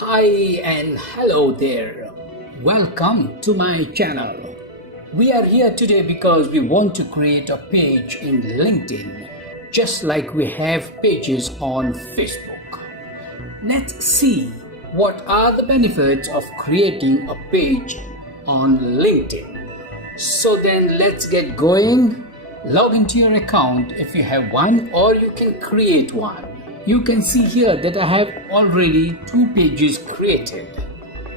Hi and hello there. Welcome to my channel. We are here today because we want to create a page in LinkedIn, just like we have pages on Facebook. Let's see what are the benefits of creating a page on LinkedIn. So then let's get going. Log into your account if you have one, or you can create one. You can see here that I have already 2 pages created.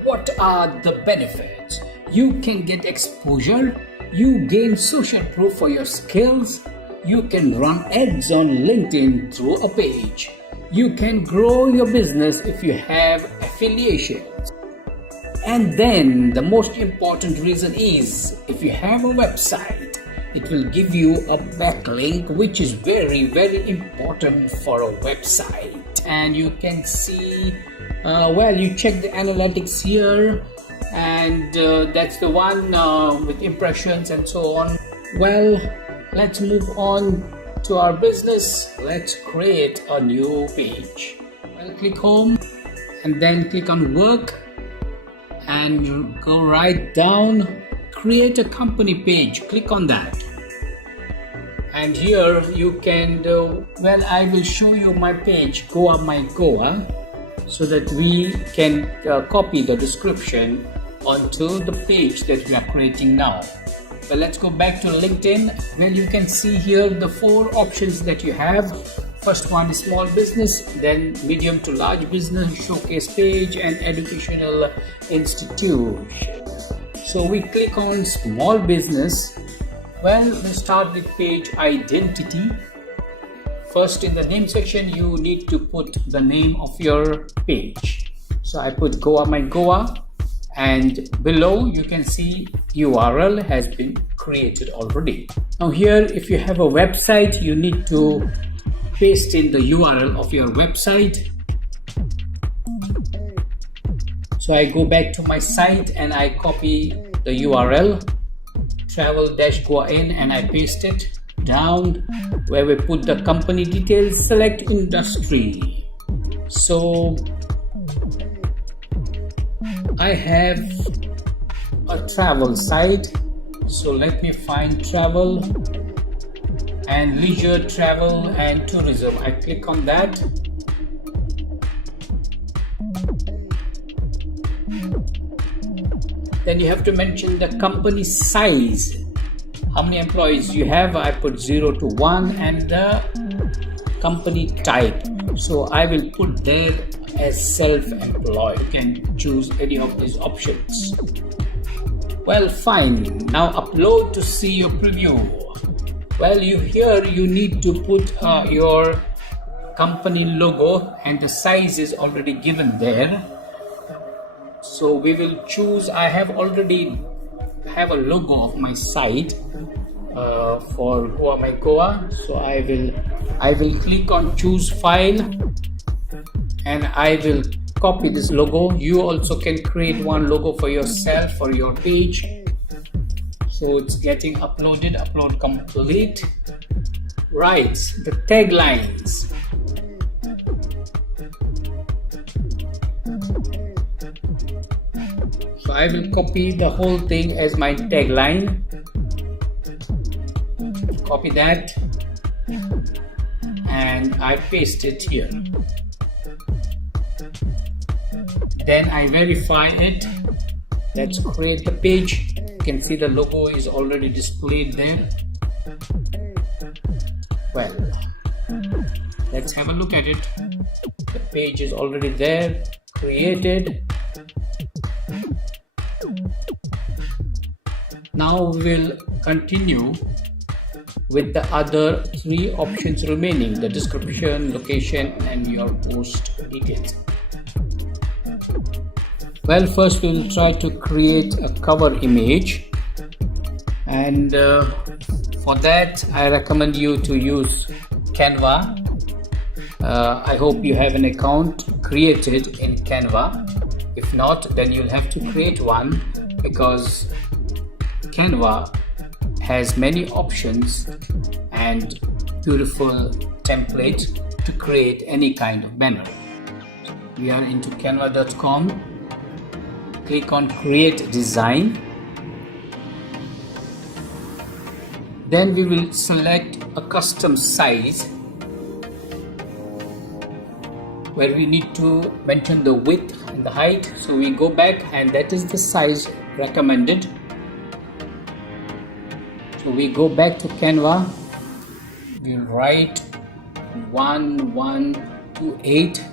What are the benefits? You can get exposure, you gain social proof for your skills, you can run ads on LinkedIn through a page, you can grow your business if you have affiliations. And then the most important reason is, if you have a website, it will give you a backlink, which is very important for a website. And you can see, you check the analytics here, and that's the one with impressions and so on. Well, let's move on to our business. Let's create a new page. Well, click home and then click on work and go right down. Create a company page, click on that, and here you can I will show you my page Goa My Goa, so that we can copy the description onto the page that we are creating now. Well, let's go back to LinkedIn. Well, you can see here the 4 options that you have. First one is small business, then medium to large business, showcase page, and educational institution. So we click on small business. Well, we start with page identity. First, in the name section, you need to put the name of your page. So I put Goa My Goa, and below you can see URL has been created already. Now here, if you have a website, you need to paste in the URL of your website. So I go back to my site and I copy the URL travel-goan, and I paste it down where we put the company details. Select industry. So I have a travel site, so let me find travel and leisure, travel and tourism. I click on that. Then you have to mention the company size, how many employees you have. I put 0 to 1, and the company type, so I will put there as self-employed. You can choose any of these options. Well, fine. Now upload to see your preview. Well, here you need to put your company logo, and the size is already given there. So we will choose, I already have a logo of my site for Goa My Goa. So I will click on choose file, and I will copy this logo. You also can create one logo for yourself for your page. So it's getting uploaded, upload complete. Right, the taglines. So I will copy the whole thing as my tagline. Copy that and I paste it here. Then I verify it. Let's create the page. You can see the logo is already displayed there. Well, let's have a look at it. The page is already there, created. Now we will continue with the other 3 options remaining: the description, location, and your post details. Well, first we will try to create a cover image, and for that I recommend you to use Canva. I hope you have an account created in Canva. If not, then you'll have to create one, because Canva has many options and beautiful template to create any kind of banner. We are into canva.com. Click on create design. Then we will select a custom size where we need to mention the width and the height. So we go back and that is the size recommended. So we go back to Canva. We write 1128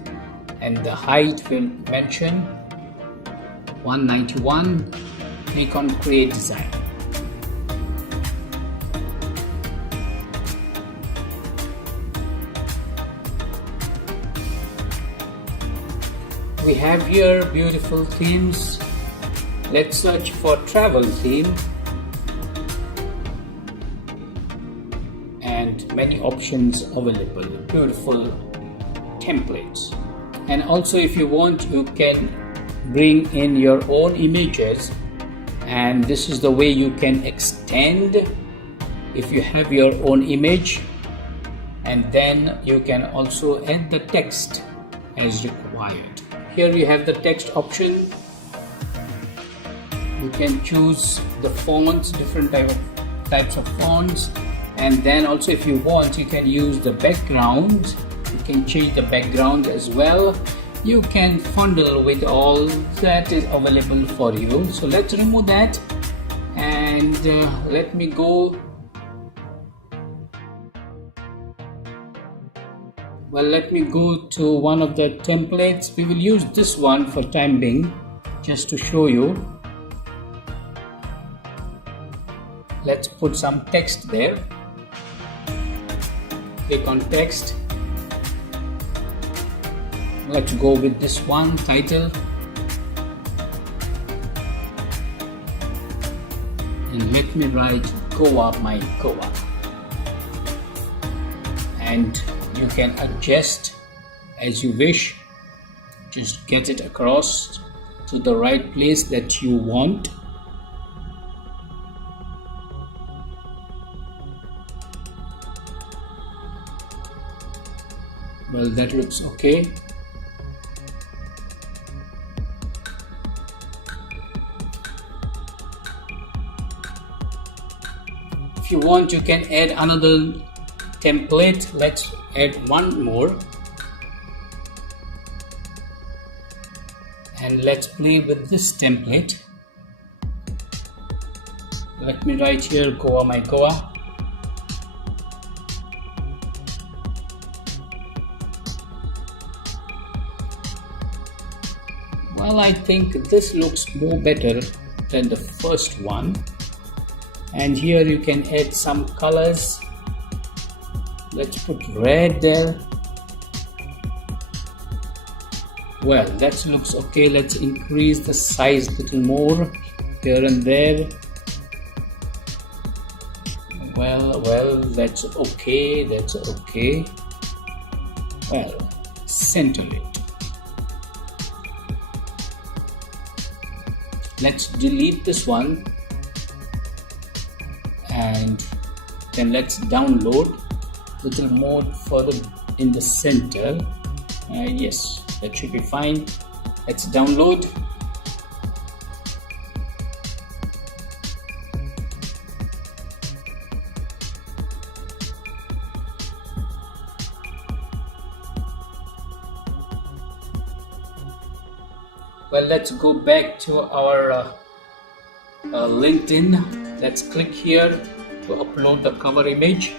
and the height will mention 191. Click on create design. We have here beautiful themes. Let's search for travel theme. And many options available. Beautiful templates. And also if you want, you can bring in your own images. And this is the way you can extend if you have your own image. And then you can also add the text as required. Here you have the text option. You can choose the fonts, different types of fonts, and then also if you want, you can use the background. You can change the background as well. You can fondle with all that is available for you. So let's remove that and let me go. Well, let me go to one of the templates. We will use this one for time being, just to show you. Let's put some text there. Click on text. Let's go with this one, title. And let me write Goa, my Goa. And you can adjust as you wish. Just get it across to the right place that you want. Well, that looks okay. If you want, you can add another template. Let's add one more and let's play with this template. Let me write here Goa, my Goa. Well, I think this looks more better than the first one, and here you can add some colors. Let's put red there. Well, that looks okay. Let's increase the size a little more here and there. Well, that's okay. That's okay. Well, center it. Let's delete this one and then let's download a little more further in the center. Yes, that should be fine. Let's download. Well, let's go back to our LinkedIn. Let's click here to upload the cover image.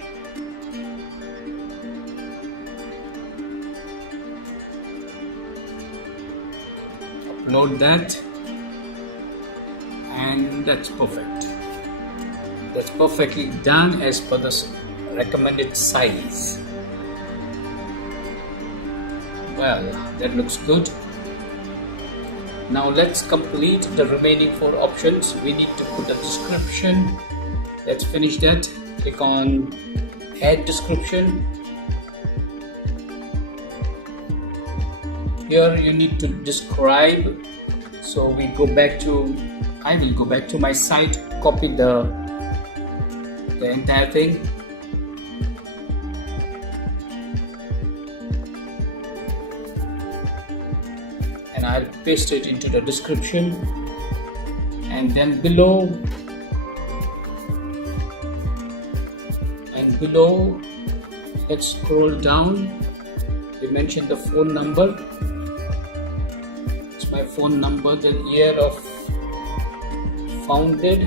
Upload that, and that's perfect. That's perfectly done as per the recommended size. Well, that looks good. Now let's complete the remaining 4 options. We need to put a description. Let's finish that. Click on add description. Here you need to describe. So we go back to, I will go back to my site, copy the entire thing. and I'll paste it into the description. And then below let's scroll down. We mentioned the phone number. It's my phone number, the year of founded,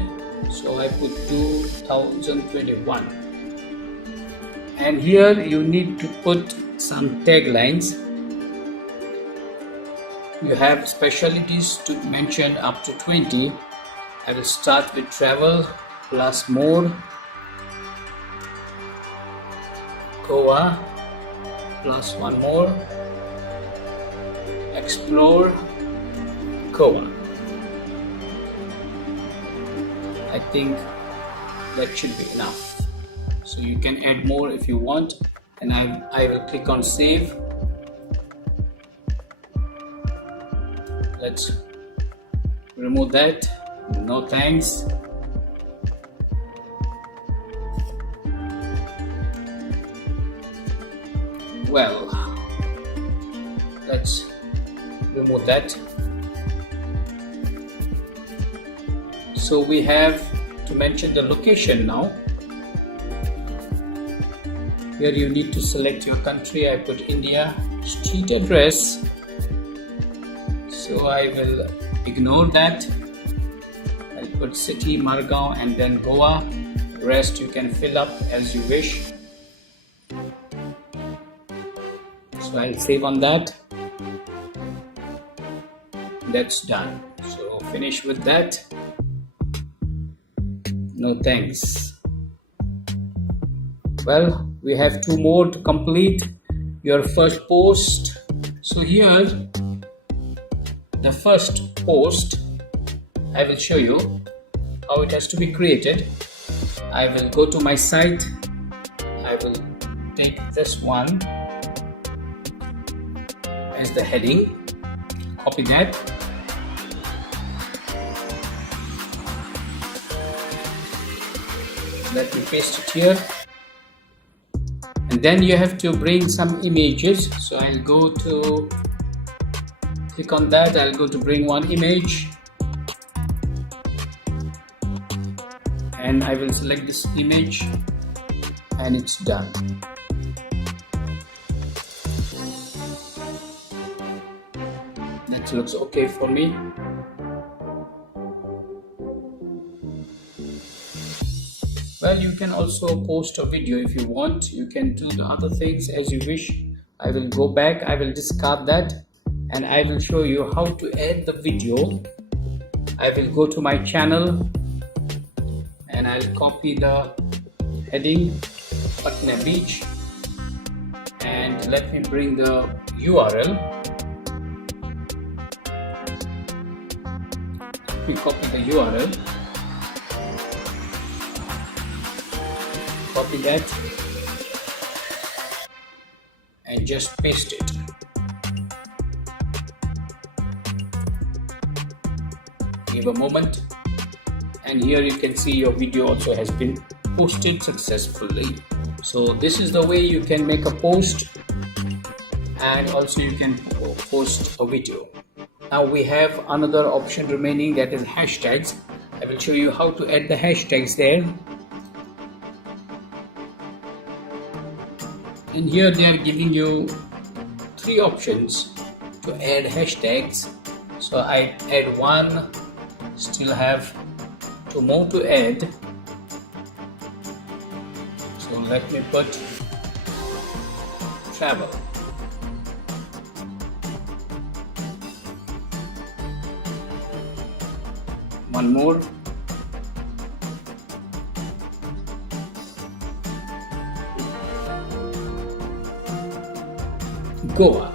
so I put 2021. And here you need to put some taglines. You have specialties to mention up to 20. I will start with travel plus more, Goa plus one more, explore Goa. I think that should be enough. So you can add more if you want, and I will click on save. Let's remove that. No thanks. Well, let's remove that. So we have to mention the location now. Here you need to select your country. I put India. Street address, so I will ignore that. I'll put city, Margaon, and then Goa. Rest you can fill up as you wish. So I'll save on that. That's done. So finish with that. No thanks. Well, we have two more to complete your first post. So here, the first post, I will show you how it has to be created. I will go to my site. I will take this one as the heading. Copy that. Let me paste it here. And then you have to bring some images. So I'll go to click on that. I'll go to bring one image, and I will select this image, and it's done. That looks okay for me. Well, you can also post a video if you want. You can do the other things as you wish. I will go back. I will discard that, and I will show you how to add the video. I will go to my channel, and I'll copy the heading Patna Beach, and let me bring the URL. Let me copy the URL, copy that, and just paste it. Give a moment, and here you can see your video also has been posted successfully. So this is the way you can make a post, and also you can post a video. Now we have another option remaining, that is hashtags. I will show you how to add the hashtags there. And here they are giving you three options to add hashtags. So I add one, still have two more to add. So let me put travel. One more. Goa.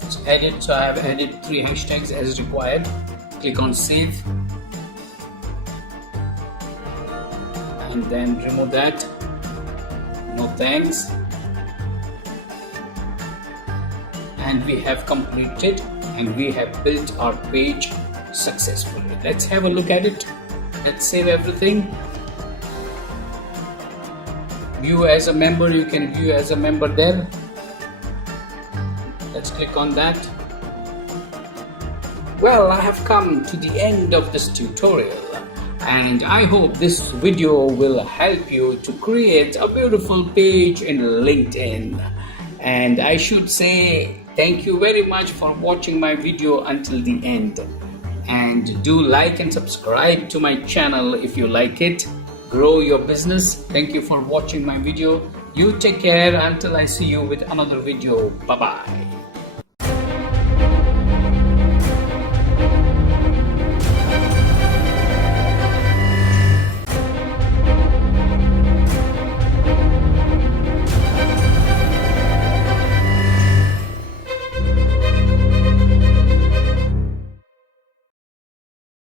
Let's edit. So I have added three hashtags as required. Click on save, and then remove that. No thanks. And we have completed, and we have built our page successfully. Let's have a look at it. Let's save everything. View as a member, you can view as a member there. Let's click on that. Well, I have come to the end of this tutorial, and I hope this video will help you to create a beautiful page in LinkedIn. And I should say thank you very much for watching my video until the end. And do like and subscribe to my channel if you like it. Grow your business. Thank you for watching my video. You take care until I see you with another video. Bye bye.